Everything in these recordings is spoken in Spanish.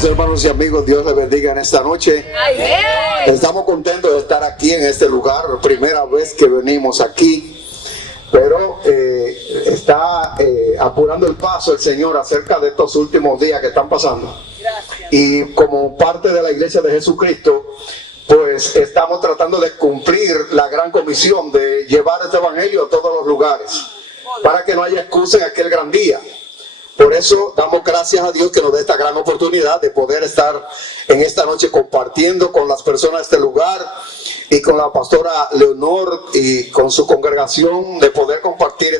Mis hermanos y amigos, Dios les bendiga en esta noche. Estamos contentos de estar aquí en este lugar, primera vez que venimos aquí, pero está apurando el paso el Señor acerca de estos últimos días que están pasando. Y como parte de la Iglesia de Jesucristo, pues estamos tratando de cumplir la gran comisión de llevar este evangelio a todos los lugares, para que no haya excusa en aquel gran día. Por eso damos gracias a Dios que nos dé esta gran oportunidad de poder estar en esta noche compartiendo con las personas de este lugar y con la pastora Leonor y con su congregación, de poder compartir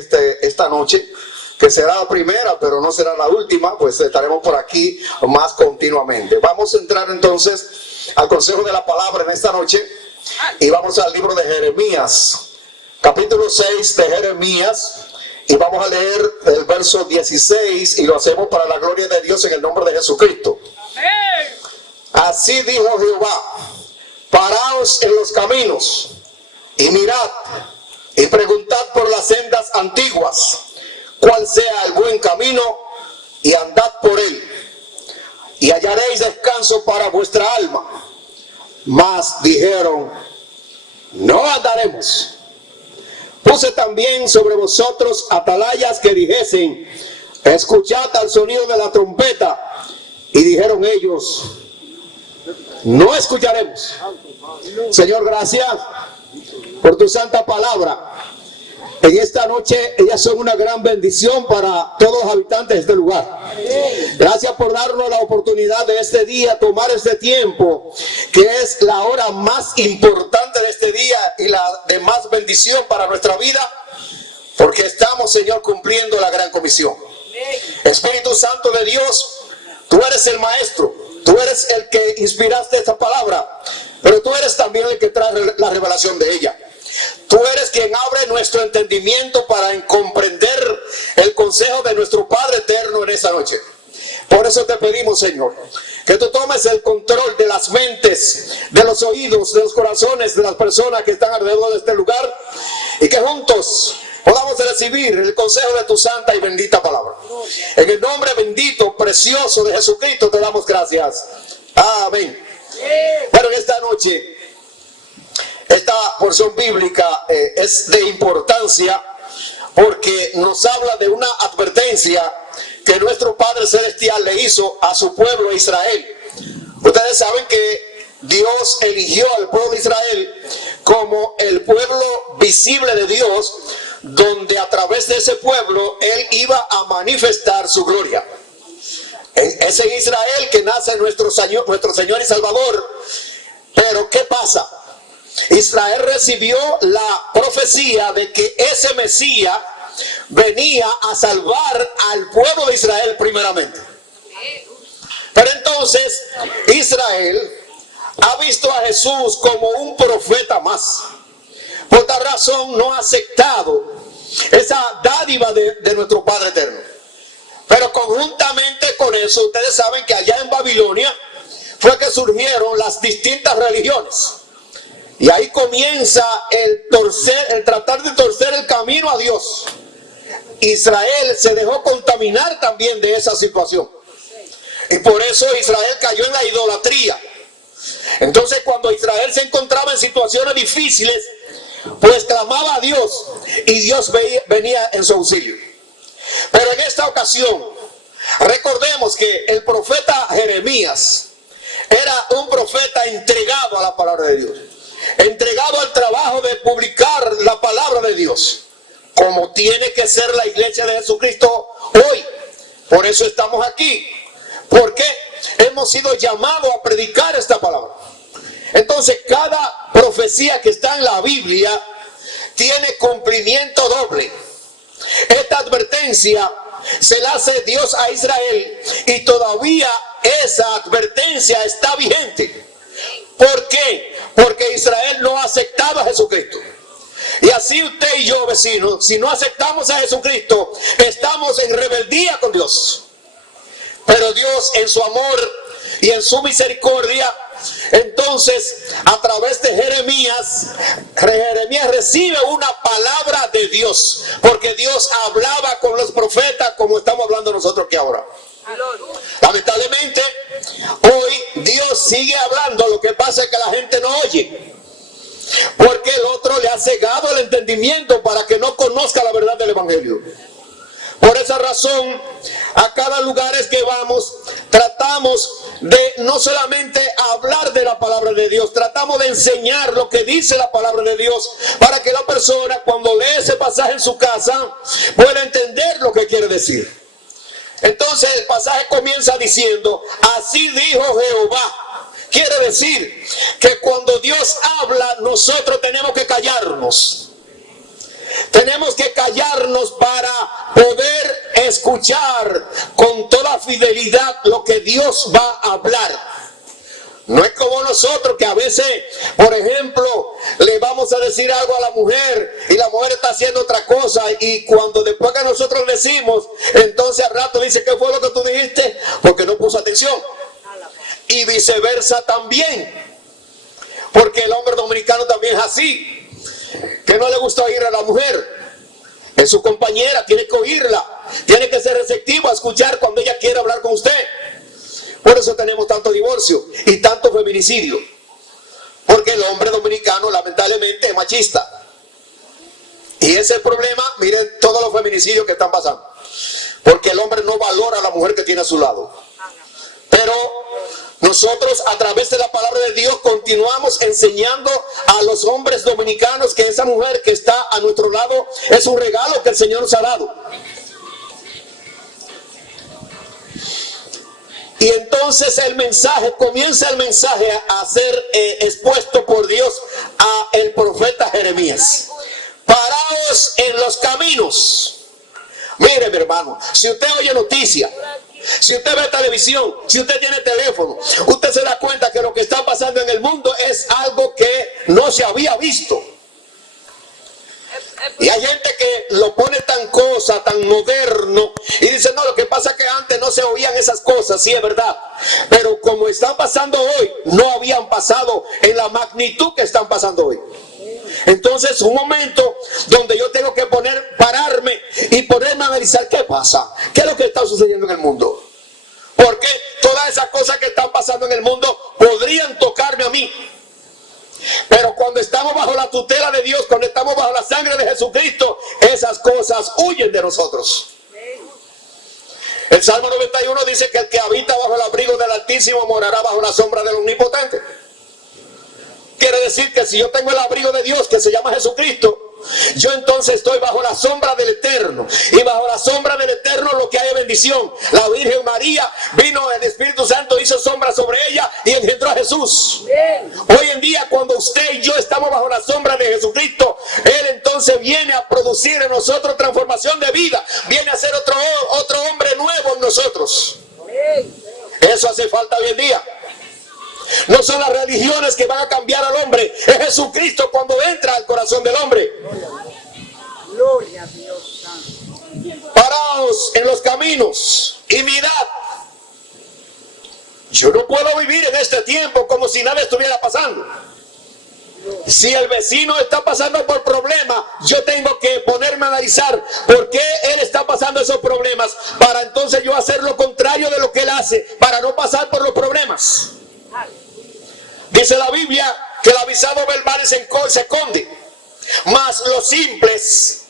esta noche, que será la primera pero no será la última, pues estaremos por aquí más continuamente. Vamos a entrar entonces al consejo de la palabra en esta noche y vamos al libro de Jeremías, capítulo 6 de Jeremías. Y vamos a leer el verso 16 y lo hacemos para la gloria de Dios en el nombre de Jesucristo. Amén. Así dijo Jehová: paraos en los caminos y mirad y preguntad por las sendas antiguas, cuál sea el buen camino, y andad por él, y hallaréis descanso para vuestra alma. Mas dijeron: no andaremos. Puse también sobre vosotros atalayas que dijesen: escuchad al sonido de la trompeta. Y dijeron ellos: no escucharemos. Señor, gracias por tu santa palabra. En esta noche ellas son una gran bendición para todos los habitantes de este lugar. Gracias por darnos la oportunidad de este día, tomar este tiempo, que es la hora más importante de este día y la de más bendición para nuestra vida, porque estamos, Señor, cumpliendo la gran comisión. Espíritu Santo de Dios, tú eres el maestro, tú eres el que inspiraste esta palabra, pero tú eres también el que trae la revelación de ella. Tú eres quien abre nuestro entendimiento para comprender el consejo de nuestro Padre eterno en esta noche. Por eso te pedimos, Señor, que tú tomes el control de las mentes, de los oídos, de los corazones de las personas que están alrededor de este lugar, y que juntos podamos recibir el consejo de tu santa y bendita palabra. En el nombre bendito, precioso de Jesucristo te damos gracias. Amén. Bueno, en esta noche, esta porción bíblica es de importancia porque nos habla de una advertencia que nuestro Padre Celestial le hizo a su pueblo Israel. Ustedes saben que Dios eligió al pueblo de Israel como el pueblo visible de Dios, donde a través de ese pueblo Él iba a manifestar su gloria. Es en Israel que nace nuestro Señor y Salvador. Pero ¿qué pasa? Israel recibió la profecía de que ese Mesías venía a salvar al pueblo de Israel primeramente. Pero entonces Israel ha visto a Jesús como un profeta más. Por tal razón no ha aceptado esa dádiva de nuestro Padre eterno. Pero conjuntamente con eso, ustedes saben que allá en Babilonia fue que surgieron las distintas religiones. Y ahí comienza el tratar de torcer el camino a Dios. Israel se dejó contaminar también de esa situación. Y por eso Israel cayó en la idolatría. Entonces, cuando Israel se encontraba en situaciones difíciles, pues clamaba a Dios y Dios venía en su auxilio. Pero en esta ocasión, recordemos que el profeta Jeremías era un profeta entregado a la palabra de Dios, entregado al trabajo de publicar la palabra de Dios, como tiene que ser la iglesia de Jesucristo hoy. Por eso estamos aquí, porque hemos sido llamados a predicar esta palabra. Entonces, cada profecía que está en la Biblia tiene cumplimiento doble. Esta advertencia se la hace Dios a Israel y todavía esa advertencia está vigente. ¿Por qué? Porque Israel no aceptaba a Jesucristo. Y así usted y yo, vecinos, si no aceptamos a Jesucristo, estamos en rebeldía con Dios. Pero Dios, en su amor y en su misericordia, entonces a través de Jeremías recibe una palabra de Dios, porque Dios hablaba con los profetas como estamos hablando nosotros aquí ahora. Lamentablemente pasa es que la gente no oye. Porque el otro le ha cegado el entendimiento para que no conozca la verdad del evangelio. Por esa razón, a cada lugar que vamos, tratamos de no solamente hablar de la palabra de Dios, tratamos de enseñar lo que dice la palabra de Dios, para que la persona, cuando lee ese pasaje en su casa, pueda entender lo que quiere decir. Entonces el pasaje comienza diciendo, así dijo Jehová. Quiere decir que cuando Dios habla, nosotros tenemos que callarnos. Tenemos que callarnos para poder escuchar con toda fidelidad lo que Dios va a hablar. No es como nosotros que a veces, por ejemplo, le vamos a decir algo a la mujer y la mujer está haciendo otra cosa, y cuando después que nosotros decimos, entonces al rato dice, ¿qué fue lo que tú dijiste? Porque no puso atención. Y viceversa también, porque el hombre dominicano también es así, que no le gusta oír a la mujer. Es su compañera, tiene que oírla, tiene que ser receptivo a escuchar cuando ella quiere hablar con usted. Por eso tenemos tanto divorcio y tanto feminicidio, porque el hombre dominicano lamentablemente es machista. Y ese es el problema. Miren todos los feminicidios que están pasando, porque el hombre no valora a la mujer que tiene a su lado. Pero nosotros, a través de la palabra de Dios, continuamos enseñando a los hombres dominicanos que esa mujer que está a nuestro lado es un regalo que el Señor nos ha dado. Y entonces comienza el mensaje a ser expuesto por Dios a el profeta Jeremías. Paraos en los caminos. Mire, mi hermano, si usted oye noticias, si usted ve televisión, si usted tiene teléfono, usted se da cuenta que lo que está pasando en el mundo es algo que no se había visto. Y hay gente que lo pone tan moderno, y dice, no, lo que pasa es que antes no se oían esas cosas. Sí, es verdad, pero como están pasando hoy, no habían pasado en la magnitud que están pasando hoy. Entonces, un momento donde yo tengo que pararme y ponerme a analizar qué pasa, qué es lo que está sucediendo en el mundo. Porque todas esas cosas que están pasando en el mundo podrían tocarme a mí. Pero cuando estamos bajo la tutela de Dios, cuando estamos bajo la sangre de Jesucristo, esas cosas huyen de nosotros. El Salmo 91 dice que el que habita bajo el abrigo del Altísimo morará bajo la sombra del Omnipotente. Quiere decir que si yo tengo el abrigo de Dios, que se llama Jesucristo, yo entonces estoy bajo la sombra del Eterno. Y bajo la sombra del Eterno lo que hay es bendición. La Virgen María vino, el Espíritu Santo hizo sombra sobre ella y engendró a Jesús. Hoy en día, cuando usted y yo estamos bajo la sombra de Jesucristo, Él entonces viene a producir en nosotros transformación de vida. Viene a ser otro hombre nuevo en nosotros. Eso hace falta hoy en día. No son las religiones que van a cambiar al hombre, es Jesucristo cuando entra al corazón del hombre. Gloria a Dios. Paraos en los caminos y mirad. Yo no puedo vivir en este tiempo como si nada estuviera pasando. Si el vecino está pasando por problemas, yo tengo que ponerme a analizar por qué él está pasando esos problemas, para entonces yo hacer lo contrario de lo que él hace, para no pasar por los problemas. Dice la Biblia que el avisado verbal se esconde, mas los simples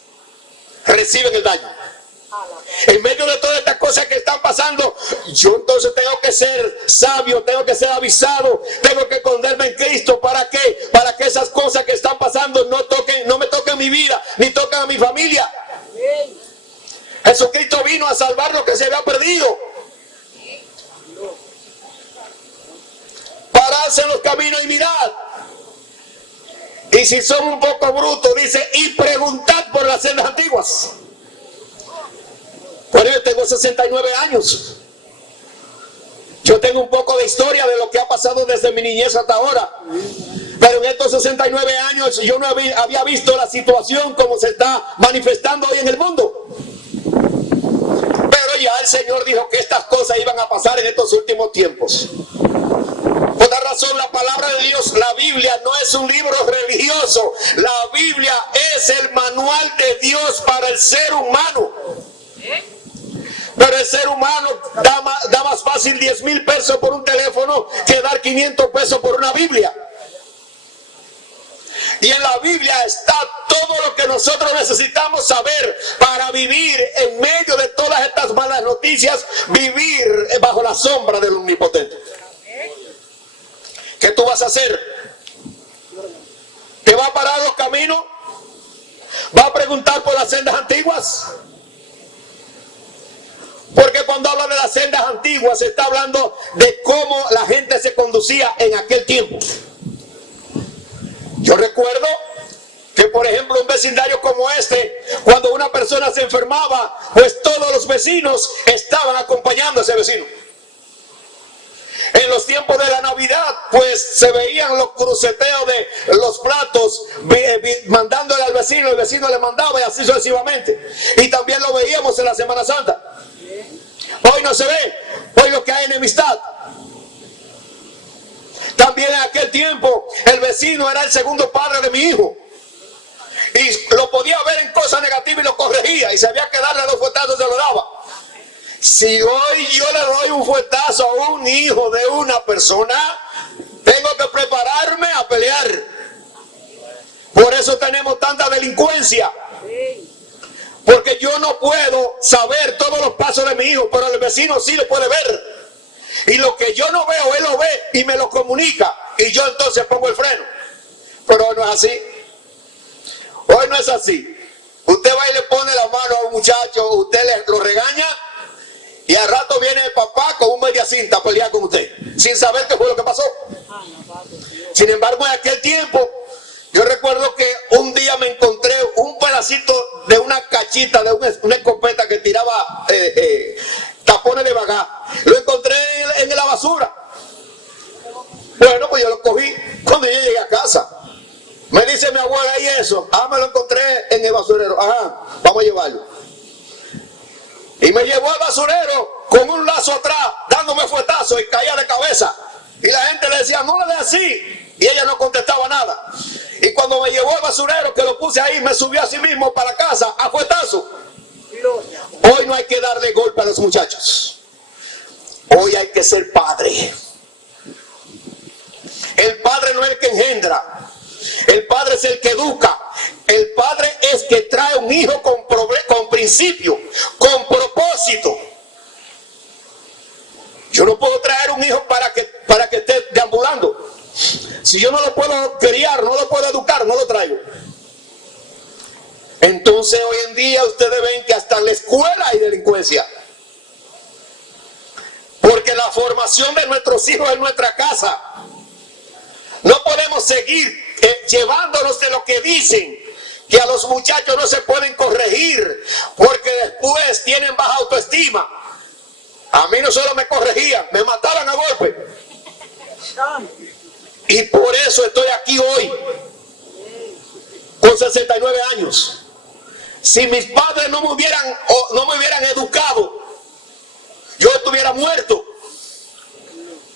reciben el daño. En medio de todas estas cosas que están pasando, yo entonces tengo que ser sabio, tengo que ser avisado, tengo que esconderme en Cristo. ¿Para qué? Para que esas cosas que están pasando no me toquen mi vida, ni toquen a mi familia. Jesucristo vino a salvar lo que se había perdido. Pararse en los caminos y mirad. Y si son un poco brutos, dice, y preguntad por las sendas antiguas. Por yo tengo 69 años. Yo tengo un poco de historia de lo que ha pasado desde mi niñez hasta ahora. Pero en estos 69 años yo no había visto la situación como se está manifestando hoy en el mundo. Pero ya el Señor dijo que estas cosas iban a pasar en estos últimos tiempos. Por esta razón, la palabra de Dios, la Biblia, no es un libro religioso. La Biblia es el manual de Dios para el ser humano. Pero el ser humano da más fácil 10,000 pesos por un teléfono que dar 500 pesos por una Biblia. Y en la Biblia está todo lo que nosotros necesitamos saber para vivir en medio de todas estas malas noticias, vivir bajo la sombra del Omnipotente. ¿Qué tú vas a hacer? ¿Te va a parar los caminos? ¿Va a preguntar por las sendas antiguas? Porque cuando habla de las sendas antiguas se está hablando de cómo la gente se conducía en aquel tiempo. Yo recuerdo que, por ejemplo, un vecindario como este, cuando una persona se enfermaba, pues todos los vecinos estaban acompañando a ese vecino. En los tiempos de la Navidad, pues se veían los cruceteos de los platos, mandándole al vecino, el vecino le mandaba y así sucesivamente. Y también lo veíamos en la Semana Santa. Hoy no se ve, hoy lo que hay enemistad. También en aquel tiempo el vecino era el segundo padre de mi hijo. Y lo podía ver en cosas negativas y lo corregía. Y si había que darle 2 fuetazos, se lo daba. Si hoy yo le doy un fuetazo a un hijo de una persona, tengo que prepararme a pelear. Por eso tenemos tanta delincuencia. Porque yo no puedo saber todos los pasos de mi hijo, pero el vecino sí lo puede ver. Y lo que yo no veo, él lo ve y me lo comunica. Y yo entonces pongo el freno. Pero hoy no es así. Hoy no es así. Usted va y le pone la mano a un muchacho, usted lo regaña y al rato viene el papá con un media cinta a pelear con usted, sin saber qué fue lo que pasó. Sin embargo, en aquel tiempo, yo recuerdo que un día me encontré un pedacito de una cachita, de una escopeta que tiraba tapones de bagá. Lo encontré en la basura. Bueno, pues yo lo cogí cuando yo llegué a casa. Me dice mi abuela, ¿y eso? Ah, me lo encontré en el basurero. Ajá, vamos a llevarlo. Y me llevó al basurero con un lazo atrás, dándome fuetazo y caía de cabeza. Y la gente le decía, no le dé así. Y ella no contestaba nada. Y cuando me llevó al basurero, que lo puse ahí, me subió a sí mismo para casa a fuetazo. Hoy no hay que darle golpe a los muchachos. Hoy hay que ser padre. El padre no es el que engendra. El padre es el que educa. El padre es que trae un hijo con principio, con propósito. Yo no puedo traer un hijo para que esté deambulando. Si yo no lo puedo criar, no lo puedo educar, no lo traigo. Entonces hoy en día ustedes ven que hasta en la escuela hay delincuencia. Porque la formación de nuestros hijos es nuestra casa. No podemos seguir llevándonos de lo que dicen, que a los muchachos no se pueden corregir, porque después tienen baja autoestima. A mí no solo me corregían, me mataban a golpe. Y por eso estoy aquí hoy, con 69 años. Si mis padres no me hubieran educado, yo estuviera muerto.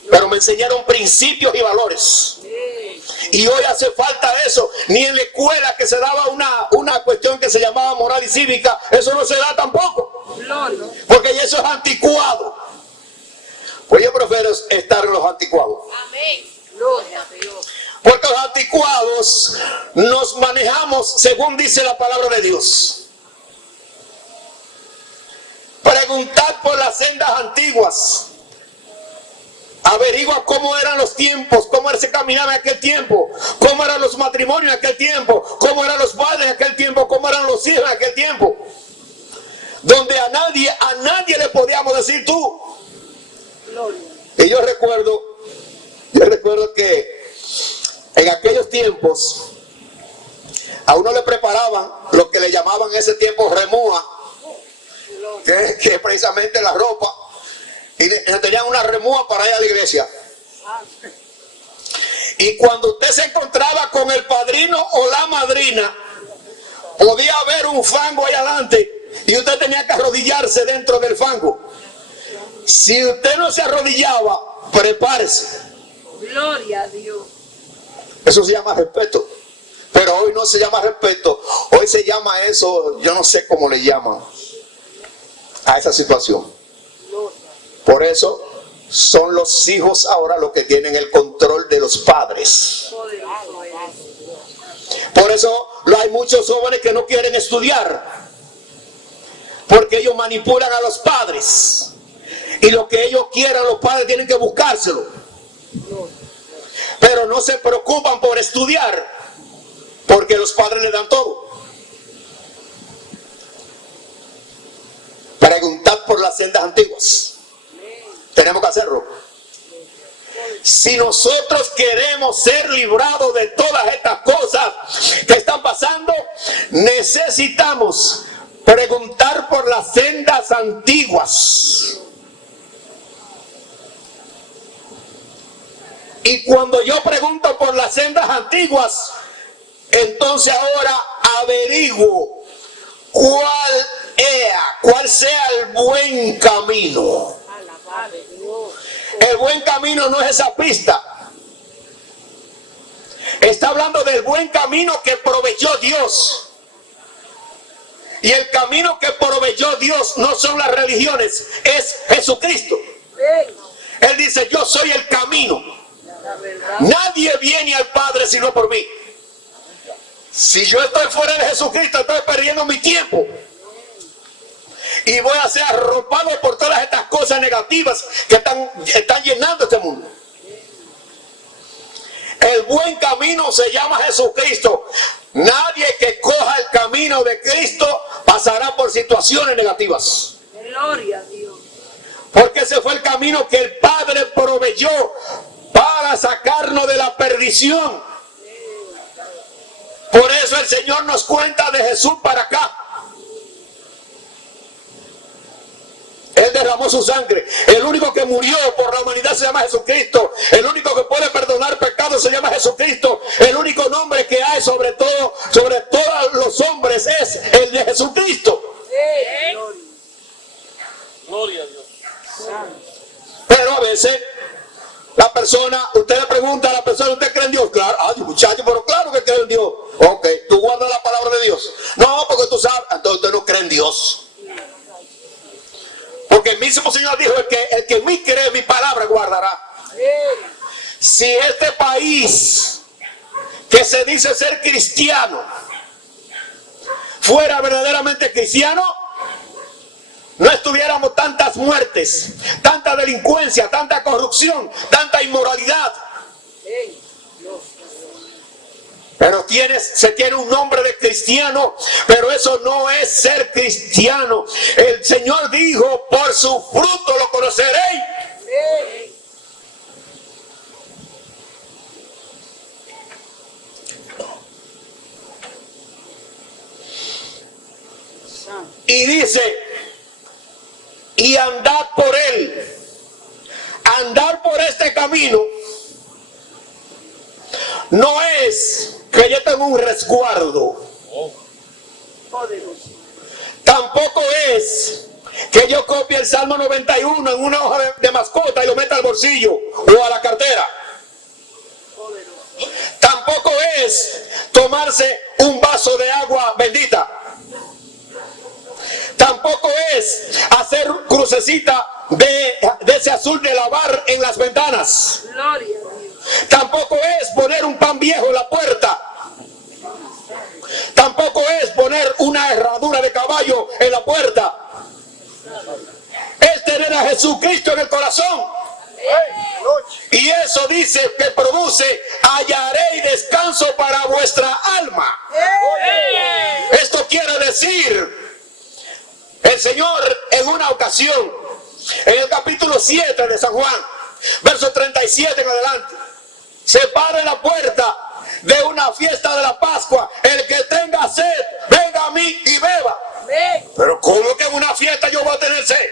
Pero me enseñaron principios y valores. Y hoy hace falta eso. Ni en la escuela que se daba una cuestión que se llamaba moral y cívica, eso no se da tampoco. Porque eso es anticuado. Pues yo prefiero estar en los anticuados. Amén. Gloria a Dios. Porque los anticuados nos manejamos según dice la palabra de Dios. Preguntad por las sendas antiguas. Averigua cómo eran los tiempos, cómo se caminaba en aquel tiempo, cómo eran los matrimonios en aquel tiempo, cómo eran los padres en aquel tiempo, cómo eran los hijos en aquel tiempo. Donde a nadie le podíamos decir tú. Y yo recuerdo que en aquellos tiempos a uno le preparaban lo que le llamaban en ese tiempo remúa, que es precisamente la ropa. Y tenían una remúa para ir a la iglesia. Y cuando usted se encontraba con el padrino o la madrina, podía haber un fango ahí adelante y usted tenía que arrodillarse dentro del fango. Si usted no se arrodillaba, prepárese. Gloria a Dios. Eso se llama respeto. Pero hoy no se llama respeto. Hoy se llama eso, yo no sé cómo le llaman a esa situación. Por eso son los hijos ahora los que tienen el control de los padres. Poderoso eres. Por eso hay muchos jóvenes que no quieren estudiar, porque ellos manipulan a los padres, y lo que ellos quieran los padres tienen que buscárselo, pero no se preocupan por estudiar porque los padres le dan todo. Preguntad por las sendas antiguas. Tenemos que hacerlo. Si nosotros queremos ser librados de todas estas cosas que están pasando, necesitamos preguntar por las sendas antiguas. Y cuando yo pregunto por las sendas antiguas, entonces ahora averiguo cuál sea el buen camino. El buen camino no es esa pista. Está hablando del buen camino que proveyó Dios. Y el camino que proveyó Dios no son las religiones, es Jesucristo. Él dice, yo soy el camino. Nadie viene al Padre sino por mí. Si yo estoy fuera de Jesucristo, estoy perdiendo mi tiempo. Y voy a ser arropado por todas estas cosas negativas que están llenando este mundo. El buen camino se llama Jesucristo. Nadie que coja el camino de Cristo pasará por situaciones negativas. Gloria a Dios. Porque ese fue el camino que el Padre proveyó para sacarnos de la perdición. Por eso el Señor nos cuenta de Jesús para acá. Él derramó su sangre. El único que murió por la humanidad se llama Jesucristo. El único que puede perdonar pecados se llama Jesucristo. El único nombre que hay sobre todos los hombres es el de Jesucristo. Gloria a Dios. Pero a veces la persona, usted le pregunta a la persona, ¿usted cree en Dios? Claro, ay muchacho, pero claro que cree en Dios. Ok, ¿tú guardas la palabra de Dios? No, porque tú sabes, entonces usted no cree en Dios. Porque el mismo Señor dijo, el que en mí cree, mi palabra guardará. Si este país que se dice ser cristiano fuera verdaderamente cristiano, no estuviéramos tantas muertes, tanta delincuencia, tanta corrupción, tanta inmoralidad. Pero se tiene un nombre de cristiano, pero eso no es ser cristiano. El Señor dijo, por su fruto lo conoceréis. Y dice, y andad por él. Andar por este camino no es que yo tengo un resguardo. Tampoco es que yo copie el Salmo 91 en una hoja de mascota y lo meta al bolsillo o a la cartera. Tampoco es tomarse un vaso de agua bendita. Tampoco es hacer crucecita de ese azul de lavar en las ventanas. Gloria a Dios. Tampoco es poner un pan viejo en la puerta. Tampoco es poner una herradura de caballo en la puerta. Es tener a Jesucristo en el corazón. Y eso dice que produce, hallaréis descanso para vuestra alma. Esto quiere decir, el Señor en una ocasión, en el capítulo 7 de San Juan, verso 37 en adelante, se para en la puerta de una fiesta de la Pascua. El que tenga sed, venga a mí y beba. Pero ¿cómo que en una fiesta yo voy a tener sed?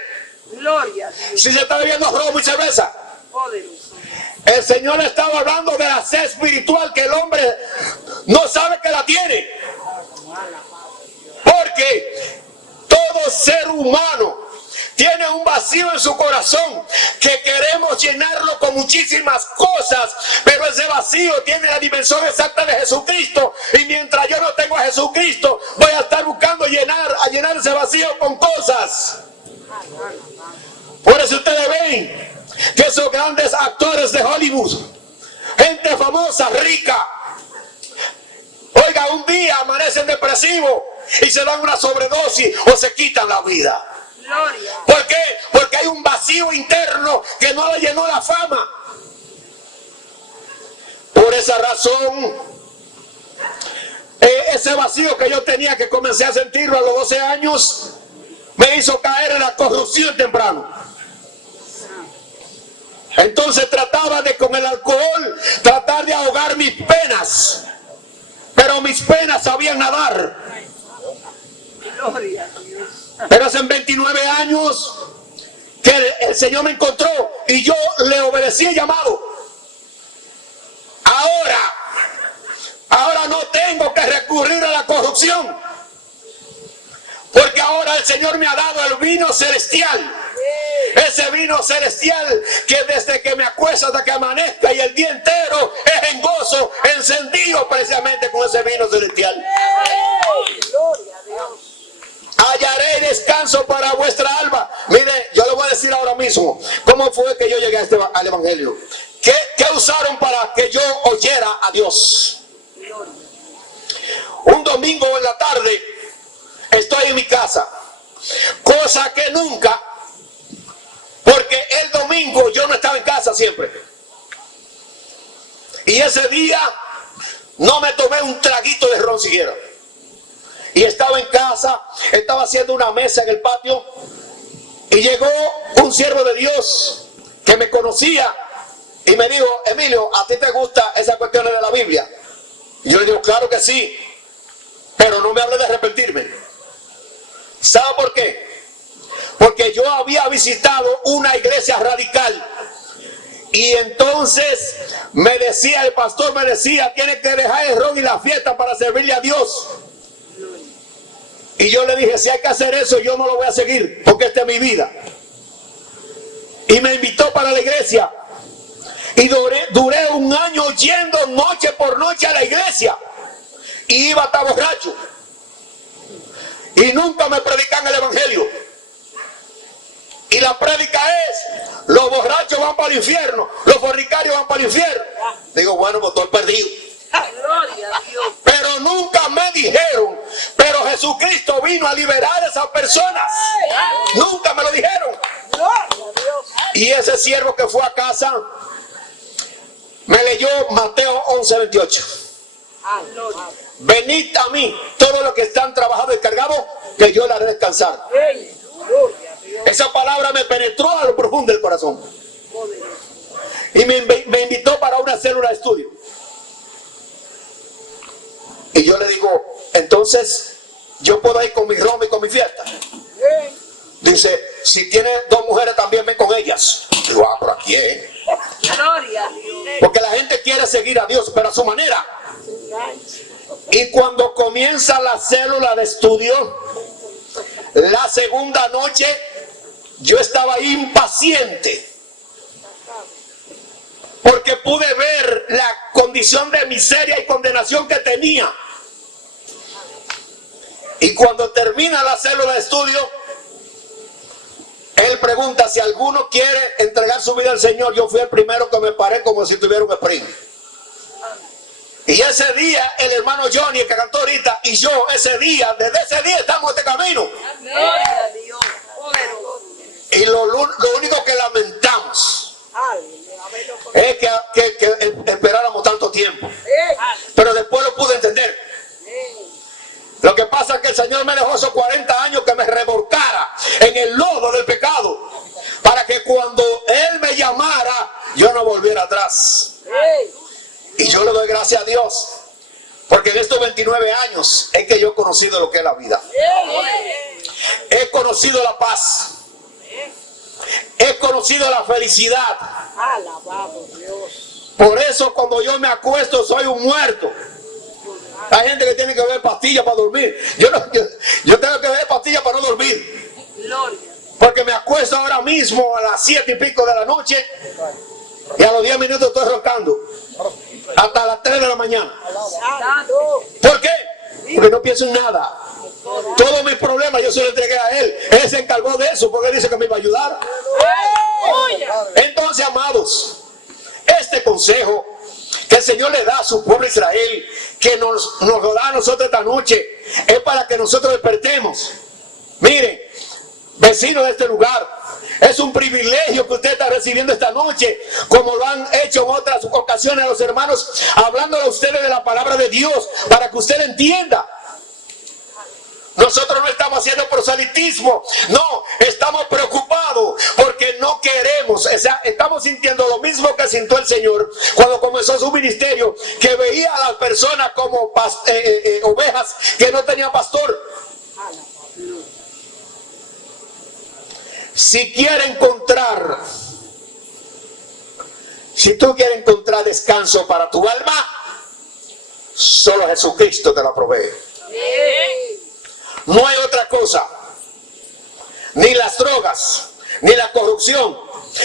Gloria a Dios. Si se está bebiendo romo y cerveza. Poderoso. El Señor estaba hablando de la sed espiritual que el hombre no sabe que la tiene. Porque todo ser humano tiene un vacío en su corazón que queremos llenarlo con muchísimas cosas, pero ese vacío tiene la dimensión exacta de Jesucristo, y mientras yo no tengo a Jesucristo voy a estar buscando llenar ese vacío con cosas. Por eso ustedes ven creen que esos grandes actores de Hollywood, gente famosa, rica, oiga, un día amanecen depresivos y se dan una sobredosis o se quitan la vida? Gloria. ¿Por qué? Porque hay un vacío interno que no le llenó la fama. Por esa razón, ese vacío que yo tenía, que comencé a sentirlo a los 12 años, me hizo caer en la corrupción temprano. Entonces trataba de, con el alcohol, tratar de ahogar mis penas. Pero mis penas sabían nadar. Gloria a Dios. Pero hace 29 años que el Señor me encontró y yo le obedecí el llamado. Ahora no tengo que recurrir a la corrupción, porque ahora el Señor me ha dado el vino celestial. Ese vino celestial que desde que me acuesto hasta que amanezca y el día entero es en gozo, encendido precisamente con ese vino celestial. Gloria a Dios. Hallaré descanso para vuestra alma. Mire, yo le voy a decir ahora mismo cómo fue que yo llegué al Evangelio. ¿Qué usaron para que yo oyera a Dios? Un domingo en la tarde estoy en mi casa, cosa que nunca, porque el domingo yo no estaba en casa siempre. Y ese día no me tomé un traguito de ron siquiera. Y estaba en casa, estaba haciendo una mesa en el patio y llegó un siervo de Dios que me conocía y me dijo: Emilio, ¿a ti te gustan esas cuestiones de la Biblia? Y yo le digo: claro que sí, pero no me hable de arrepentirme. ¿Sabe por qué? Porque yo había visitado una iglesia radical y entonces me decía, el pastor me decía: tienes que dejar el ron y la fiesta para servirle a Dios. Y yo le dije: si hay que hacer eso, yo no lo voy a seguir, porque esta es mi vida. Y me invitó para la iglesia. Y duré un año yendo noche por noche a la iglesia. Y iba hasta borracho. Y nunca me predican el evangelio. Y la prédica es: los borrachos van para el infierno, los fornicarios van para el infierno. Digo, bueno, pues estoy perdido. Gloria a Dios. Pero nunca me dijeron: pero Jesucristo vino a liberar a esas personas. Nunca me lo dijeron. Gloria a Dios. Y ese siervo que fue a casa me leyó Mateo 11:28. Gloria. Venid a mí, todos los que están trabajados y cargados, que yo les haré descansar. Gloria a Dios. Esa palabra me penetró a lo profundo del corazón. Y me invitó para una célula de estudio. Y yo le digo: entonces, ¿yo puedo ir con mi ron y con mi fiesta? Dice: si tiene 2 mujeres, también ven con ellas. Digo: ah, ¿pero a quién? Gloria a Dios. Porque la gente quiere seguir a Dios, pero a su manera. Y cuando comienza la célula de estudio, la segunda noche, yo estaba impaciente. Porque pude ver la condición de miseria y condenación que tenía. Y cuando termina la célula de estudio, él pregunta si alguno quiere entregar su vida al Señor. Yo fui el primero que me paré como si tuviera un sprint. Y ese día el hermano Johnny, el que cantó ahorita, y yo ese día, desde ese día estamos en este camino. Gloria a Dios. Poderoso. Y lo único que lamentamos es que esperáramos tanto tiempo. Pero después lo pude entender. Lo que pasa es que el Señor me dejó esos 40 años que me remolcara en el lodo del pecado, para que cuando Él me llamara, yo no volviera atrás. Y yo le doy gracias a Dios, porque en estos 29 años es que yo he conocido lo que es la vida. He conocido la paz. He conocido la felicidad. Por eso cuando yo me acuesto soy un muerto. Hay gente que tiene que beber pastillas para dormir. Yo tengo que beber pastillas para no dormir. Porque me acuesto ahora mismo a las 7 y pico de la noche y a los 10 minutos estoy roncando. Hasta las 3 de la mañana. ¿Por qué? Porque no pienso en nada. Todos mis problemas yo se los entregué a Él. Él se encargó de eso porque Él dice que me iba a ayudar. Entonces, amados, este consejo que el Señor le da a su pueblo Israel, que nos lo da a nosotros esta noche, es para que nosotros despertemos. Miren, vecinos de este lugar, es un privilegio que usted está recibiendo esta noche, como lo han hecho en otras ocasiones los hermanos, hablándole a ustedes de la palabra de Dios, para que usted entienda. Nosotros no estamos haciendo proselitismo, no, estamos preocupados porque no queremos, o sea, estamos sintiendo lo mismo que sintió el Señor cuando comenzó su ministerio, que veía a las personas como ovejas que no tenían pastor. Si tú quieres encontrar descanso para tu alma, solo Jesucristo te la provee. No hay otra cosa, ni las drogas, ni la corrupción,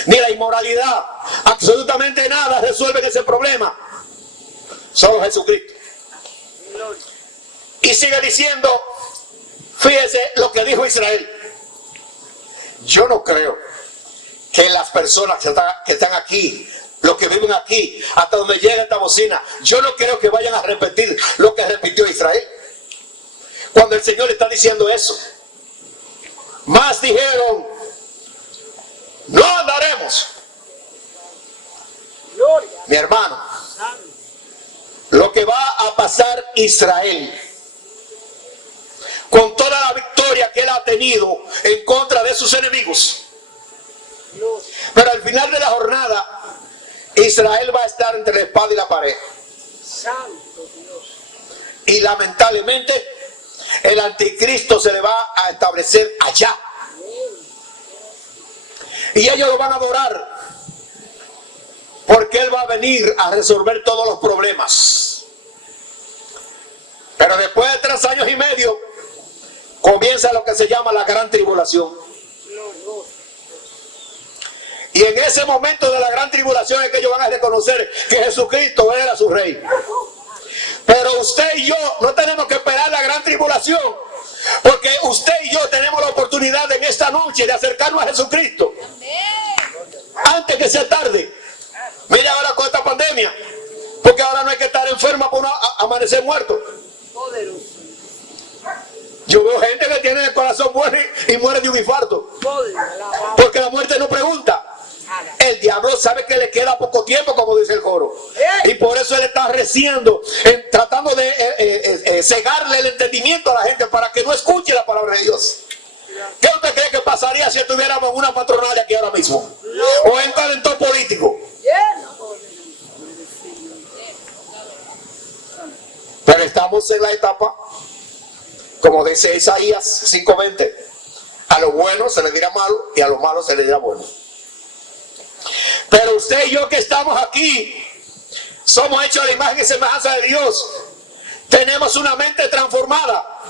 ni la inmoralidad, absolutamente nada resuelve ese problema, solo Jesucristo. Y sigue diciendo, fíjese lo que dijo Israel: yo no creo que las personas que están aquí, los que viven aquí, hasta donde llega esta bocina, yo no creo que vayan a repetir lo que repitió Israel. Cuando el Señor está diciendo eso, más dijeron, no andaremos. Mi hermano, lo que va a pasar Israel, con toda la victoria que él ha tenido en contra de sus enemigos, pero al final de la jornada, Israel va a estar entre la espada y la pared. Y lamentablemente, el anticristo se le va a establecer allá. Y ellos lo van a adorar, porque él va a venir a resolver todos los problemas. Pero después de 3 años y medio, comienza lo que se llama la gran tribulación. Y en ese momento de la gran tribulación es que ellos van a reconocer que Jesucristo era su rey. Pero usted y yo no tenemos que esperar la gran tribulación, porque usted y yo tenemos la oportunidad en esta noche de acercarnos a Jesucristo antes que sea tarde. Mira ahora con esta pandemia, porque ahora no hay que estar enferma por amanecer muerto. Yo veo gente que tiene el corazón bueno y muere de un infarto, porque la muerte no pregunta. El diablo sabe que le queda poco tiempo, como dice el coro, y por eso él está reciendo, tratando de cegarle el entendimiento a la gente para que no escuche la palabra de Dios. ¿Qué usted cree que pasaría si estuviéramos en una patronal aquí ahora mismo? O en talento político. Pero estamos en la etapa, como dice Isaías 5:20, a lo bueno se le dirá malo y a lo malo se le dirá bueno. Pero usted y yo que estamos aquí, somos hechos a la imagen y semejanza de Dios. Tenemos una mente transformada.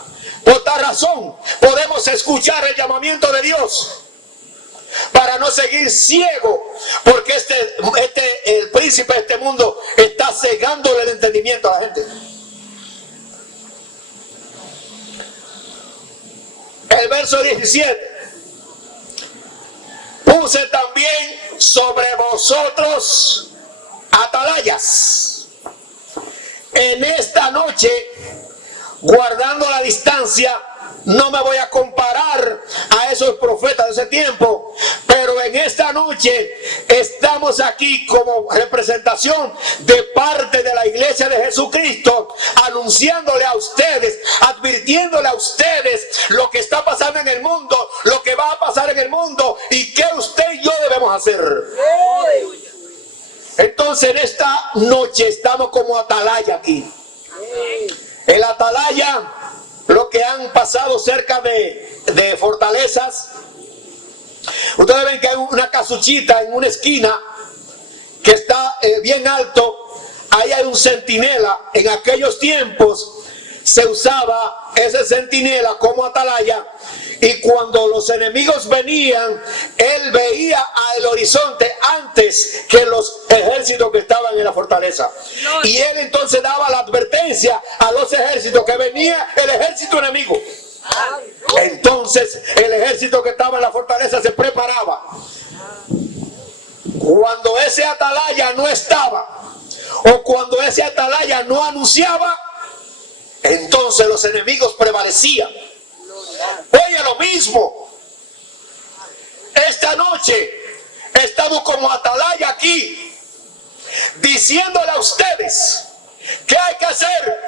Por tal razón, podemos escuchar el llamamiento de Dios para no seguir ciego, porque el príncipe de este mundo está cegándole el entendimiento a la gente. El verso 17. Puse también sobre vosotros atalayas. En esta noche, guardando la distancia, no me voy a comparar a esos profetas de ese tiempo, pero en esta noche estamos aquí como representación de parte de la iglesia de Jesucristo, anunciándole a ustedes, advirtiéndole a ustedes lo que está pasando en el mundo, lo que va a pasar en el mundo y qué usted y yo debemos hacer. Entonces en esta noche estamos como atalaya aquí. El atalaya, los que han pasado cerca de fortalezas, ustedes ven que hay una casuchita en una esquina que está bien alto. Ahí hay un centinela. En aquellos tiempos se usaba ese centinela como atalaya, y cuando los enemigos venían, él veía al horizonte antes que los ejércitos que estaban en la fortaleza, y él entonces daba la advertencia a los ejércitos que venía el ejército enemigo. Entonces el ejército que estaba en la fortaleza se preparaba. Cuando ese atalaya no estaba, o cuando ese atalaya no anunciaba, entonces los enemigos prevalecían. Oye, lo mismo. Esta noche estamos como atalaya aquí, diciéndole a ustedes qué hay que hacer.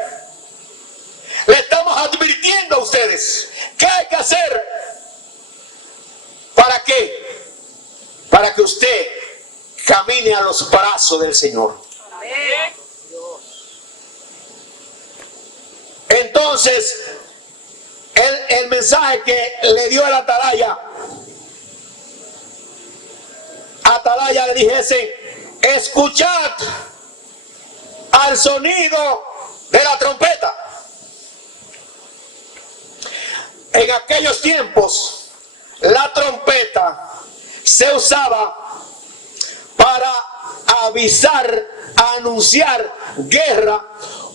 Le estamos advirtiendo a ustedes qué hay que hacer. ¿Para qué? Para que usted camine a los brazos del Señor. Amén. Entonces, el mensaje que le dio el atalaya le dijese: escuchad al sonido de la trompeta. En aquellos tiempos, la trompeta se usaba para avisar, anunciar guerra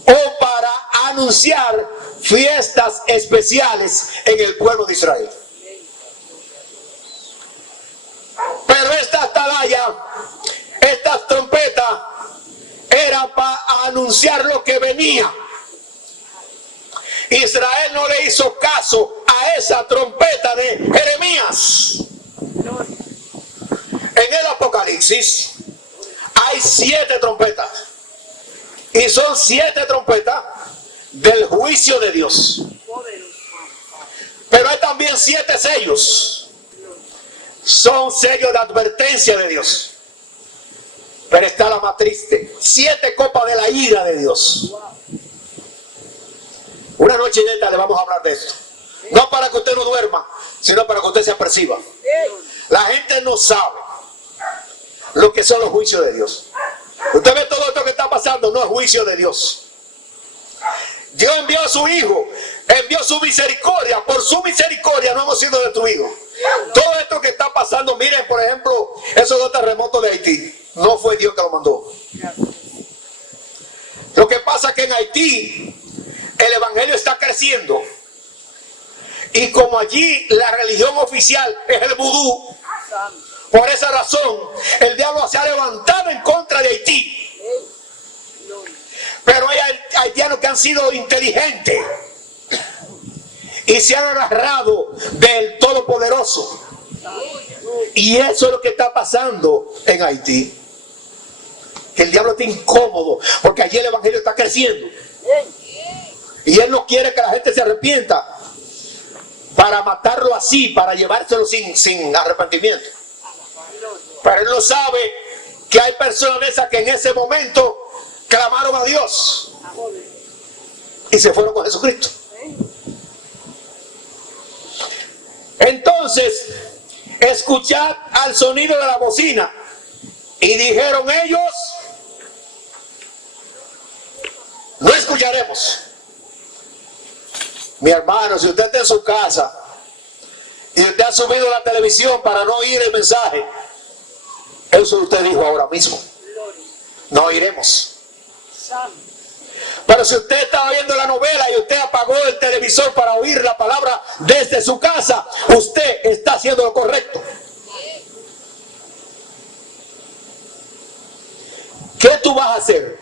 o para anunciar fiestas especiales en el pueblo de Israel. Pero esta atalaya, esta trompeta, era para anunciar lo que venía. Israel no le hizo caso a esa trompeta de Jeremías. En el Apocalipsis hay 7 trompetas. Y son 7 trompetas del juicio de Dios. Pero hay también 7 sellos. Son sellos de advertencia de Dios. Pero está la más triste: 7 copas de la ira de Dios. Una noche de esta le vamos a hablar de esto. No para que usted no duerma, sino para que usted se aperciba. La gente no sabe lo que son los juicios de Dios. Usted ve todo esto que está pasando, no es juicio de Dios. Dios envió a su Hijo, envió su misericordia. Por su misericordia no hemos sido destruidos. Todo esto que está pasando, miren, por ejemplo, esos 2 terremotos de Haití, no fue Dios que lo mandó. Lo que pasa es que en Haití el evangelio está creciendo, y como allí la religión oficial es el vudú, por esa razón el diablo se ha levantado en contra de Haití. Pero hay haitianos que han sido inteligentes y se han agarrado del Todopoderoso, y eso es lo que está pasando en Haití, que el diablo está incómodo porque allí el evangelio está creciendo. Y él no quiere que la gente se arrepienta, para matarlo así, para llevárselo sin arrepentimiento. Pero él no sabe que hay personas de esas que en ese momento clamaron a Dios y se fueron con Jesucristo. Entonces, escuchad al sonido de la bocina. Y dijeron ellos: no escucharemos. Mi hermano, si usted está en su casa y usted ha subido la televisión para no oír el mensaje, eso usted dijo ahora mismo: no oiremos. Pero si usted estaba viendo la novela y usted apagó el televisor para oír la palabra desde su casa, usted está haciendo lo correcto. ¿Qué tú vas a hacer?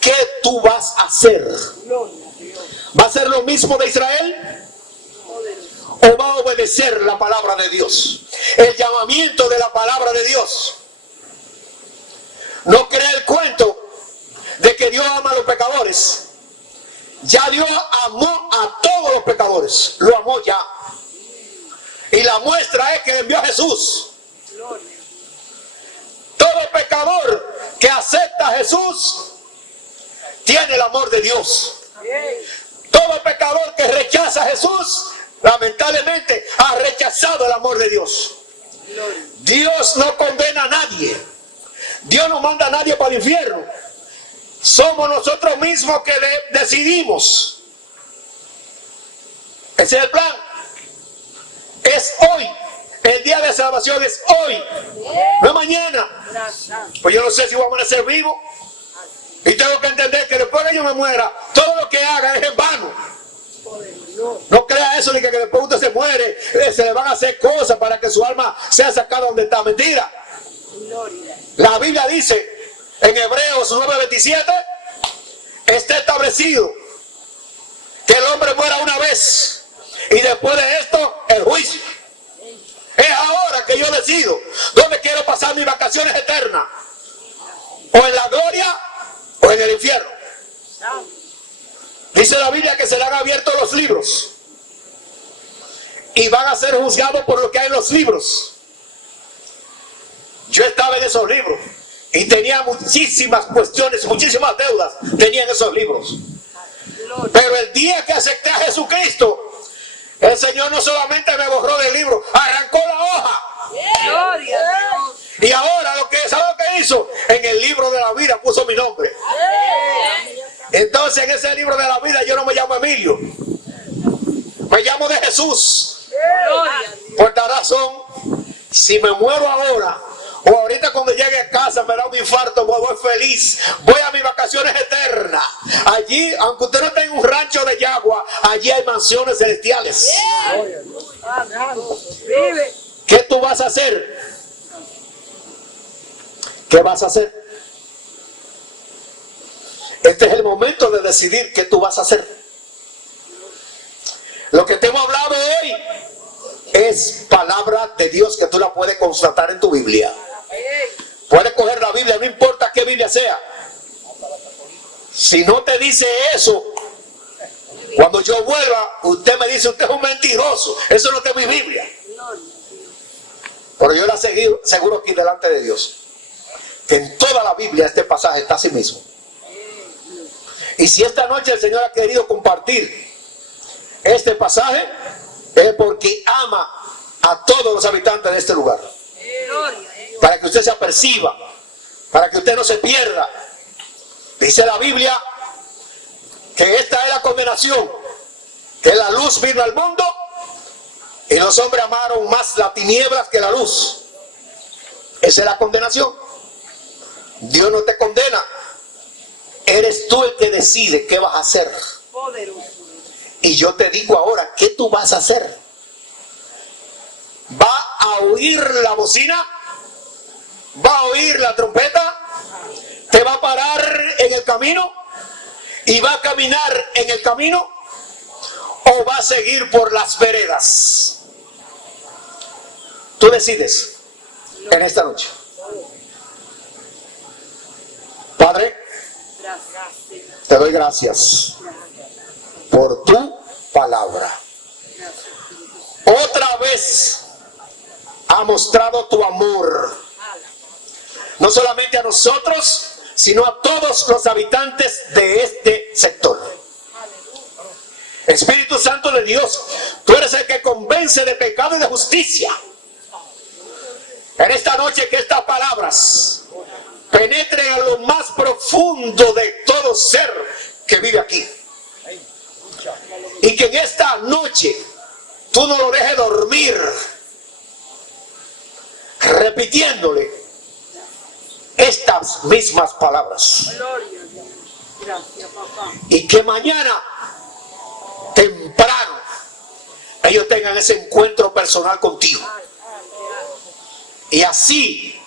¿Qué tú vas a hacer? ¿Va a ser lo mismo de Israel? ¿O va a obedecer la palabra de Dios? El llamamiento de la palabra de Dios. No crea el cuento de que Dios ama a los pecadores. Ya Dios amó a todos los pecadores. Lo amó ya. Y la muestra es que envió a Jesús. Todo pecador que acepta a Jesús tiene el amor de Dios. Todo pecador que rechaza a Jesús, lamentablemente, ha rechazado el amor de Dios. Dios no condena a nadie. Dios no manda a nadie para el infierno. Somos nosotros mismos que decidimos. Ese es el plan. Es hoy. El día de salvación es hoy, no es mañana. Pues yo no sé si voy a amanecer vivo. Y tengo que entender que después que yo me muera, todo lo que haga es en vano. No crea eso de que después usted se muere, se le van a hacer cosas para que su alma sea sacada donde está. Mentira. La Biblia dice en Hebreos 9:27, está establecido que el hombre muera una vez y después de esto el juicio. Es ahora que yo decido dónde quiero pasar mis vacaciones eternas, o en la gloria o en el infierno. Dice la Biblia que serán abiertos los libros y van a ser juzgados por lo que hay en los libros. Yo estaba en esos libros y tenía muchísimas cuestiones, muchísimas deudas tenía en esos libros. Pero el día que acepté a Jesucristo, el Señor no solamente me borró del libro, arrancó la hoja. Gloria a Dios. Y ahora ¿sabe lo que hizo? En el libro de la vida puso mi nombre. Entonces en ese libro de la vida yo no me llamo Emilio, me llamo de Jesús. Gloria a Dios. Por tal razón, si me muero ahora o ahorita cuando llegue a casa me da un infarto, me voy feliz, voy a mis vacaciones eternas. Allí, aunque usted no tenga un rancho de yagua, allí hay mansiones celestiales. Vive. ¿Qué tú vas a hacer? ¿Qué vas a hacer? Este es el momento de decidir qué tú vas a hacer. Lo que te hemos hablado hoy es palabra de Dios que tú la puedes constatar en tu Biblia. Puedes coger la Biblia, no importa qué Biblia sea. Si no te dice eso, cuando yo vuelva, usted me dice, usted es un mentiroso. Eso no está en mi Biblia. Pero yo la seguro aquí delante de Dios, que en toda la Biblia este pasaje está así mismo. Y si esta noche el Señor ha querido compartir este pasaje, es porque ama a todos los habitantes de este lugar. Para que usted se aperciba, para que usted no se pierda. Dice la Biblia que esta es la condenación, que la luz vino al mundo y los hombres amaron más las tinieblas que la luz. Esa es la condenación. Dios no te condena, eres tú el que decide qué vas a hacer. Y yo te digo ahora, ¿qué tú vas a hacer? ¿Va a oír la bocina? ¿Va a oír la trompeta? ¿Te va a parar en el camino? ¿Y va a caminar en el camino? ¿O va a seguir por las veredas? Tú decides en esta noche. Padre, te doy gracias por tu palabra. Otra vez ha mostrado tu amor, no solamente a nosotros, sino a todos los habitantes de este sector. Espíritu Santo de Dios, tú eres el que convence de pecado y de justicia. En esta noche que estas palabras penetren a lo más profundo de todo ser que vive aquí. Y que en esta noche tú no lo dejes dormir repitiéndole estas mismas palabras. Y que mañana temprano ellos tengan ese encuentro personal contigo. Y así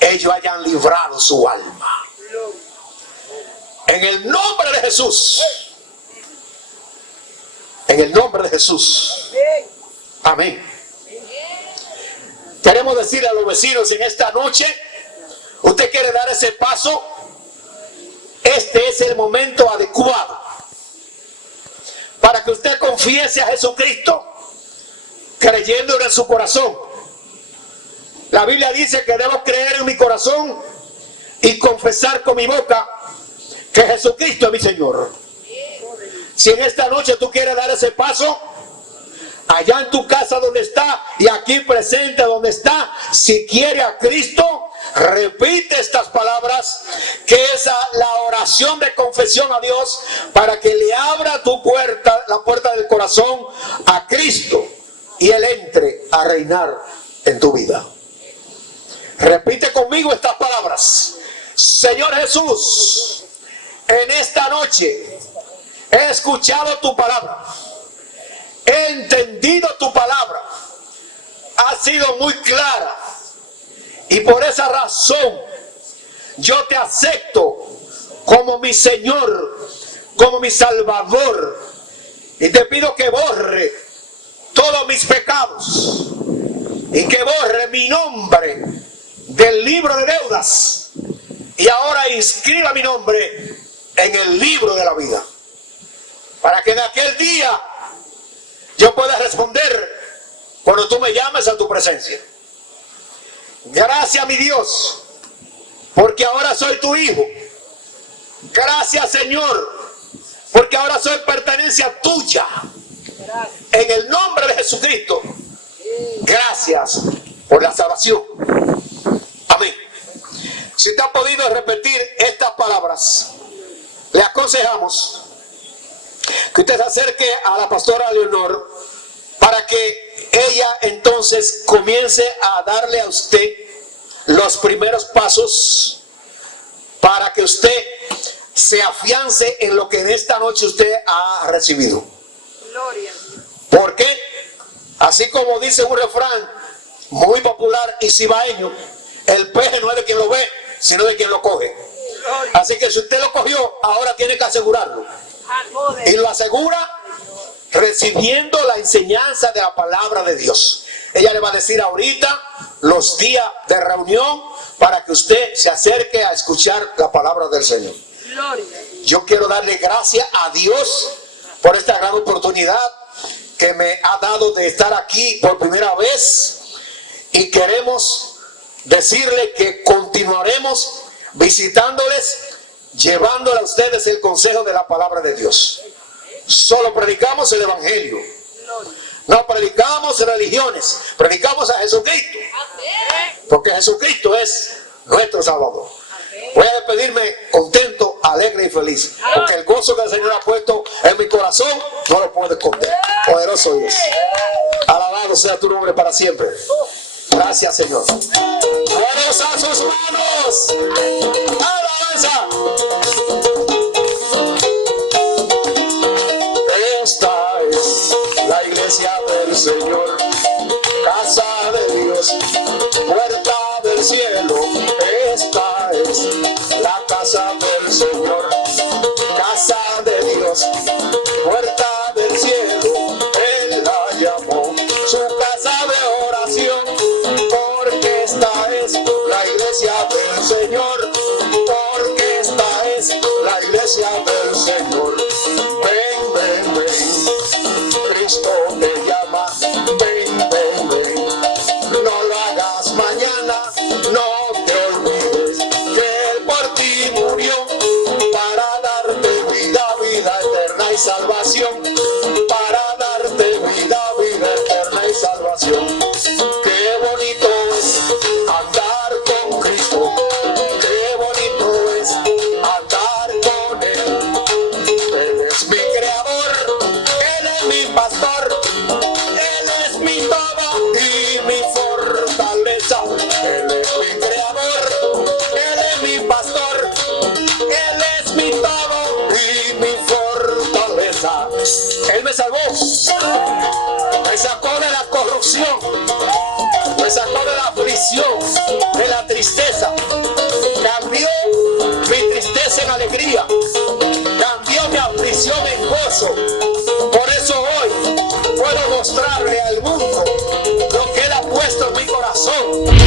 ellos hayan librado su alma. En el nombre de Jesús. En el nombre de Jesús. Amén. Queremos decirle a los vecinos en esta noche, usted quiere dar ese paso, este es el momento adecuado para que usted confiese a Jesucristo creyéndolo en su corazón. La Biblia dice que debo creer en mi corazón y confesar con mi boca que Jesucristo es mi Señor. Si en esta noche tú quieres dar ese paso, allá en tu casa donde está y aquí presente donde está, si quiere a Cristo, repite estas palabras, que es la oración de confesión a Dios para que le abra tu puerta, la puerta del corazón a Cristo, y Él entre a reinar en tu vida. Repite conmigo estas palabras. Señor Jesús, en esta noche he escuchado tu palabra, he entendido tu palabra, ha sido muy clara Y por esa razón yo te acepto como mi Señor, como mi Salvador. Y te pido que borre todos mis pecados y que borre mi nombre del libro de deudas. Y ahora inscriba mi nombre en el libro de la vida, para que en aquel día yo pueda responder cuando tú me llames a tu presencia. Gracias, mi Dios, porque ahora soy tu hijo. Gracias, Señor, porque ahora soy pertenencia tuya. En el nombre de Jesucristo, gracias por la salvación. Amén. Si usted ha podido repetir estas palabras, le aconsejamos que usted se acerque a la pastora Leonor para que ella entonces comience a darle a usted los primeros pasos para que usted se afiance en lo que en esta noche usted ha recibido. Gloria. Porque así como dice un refrán muy popular y cibaeño, el peje no es de quien lo ve, sino de quien lo coge. Así que si usted lo cogió, ahora tiene que asegurarlo. Y lo asegura recibiendo la enseñanza de la palabra de Dios. Ella le va a decir ahorita los días de reunión para que usted se acerque a escuchar la palabra del Señor. Yo quiero darle gracias a Dios por esta gran oportunidad que me ha dado de estar aquí por primera vez, y queremos decirle que continuaremos visitándoles, llevándole a ustedes el consejo de la palabra de Dios. Solo predicamos el Evangelio, no predicamos religiones, predicamos a Jesucristo, porque Jesucristo es nuestro Salvador. Voy a despedirme contento, alegre y feliz, porque el gozo que el Señor ha puesto en mi corazón no lo puedo esconder. Poderoso Dios, alabado sea tu nombre para siempre. Gracias, Señor. Manos a sus manos. Alabanza. Esta es la iglesia del Señor, casa de Dios, puerta del cielo. Esta es la casa del Señor, casa de Dios, puerta del cielo. Él la llamó su casa de oración, porque esta es la iglesia del Señor, porque esta es la iglesia del Señor. Ven, ven, ven, Cristo te llama, ven, ven, ven, no lo hagas mañana, no te olvides que Él por ti murió para darte vida, vida eterna y salvación, para darte vida, vida eterna y salvación. Qué bonito es andar con Cristo, qué bonito es andar con Él. Él es mi creador, Él es mi pastor, Él es mi todo y mi fortaleza. Él es mi creador, Él es mi pastor, Él es mi todo y mi fortaleza. Él me salvó, me sacó de la corrupción, me sacó de la aflicción, de la tristeza, cambió mi tristeza en alegría, cambió mi aflicción en gozo. Por eso hoy puedo mostrarle al mundo lo que Él ha puesto en mi corazón.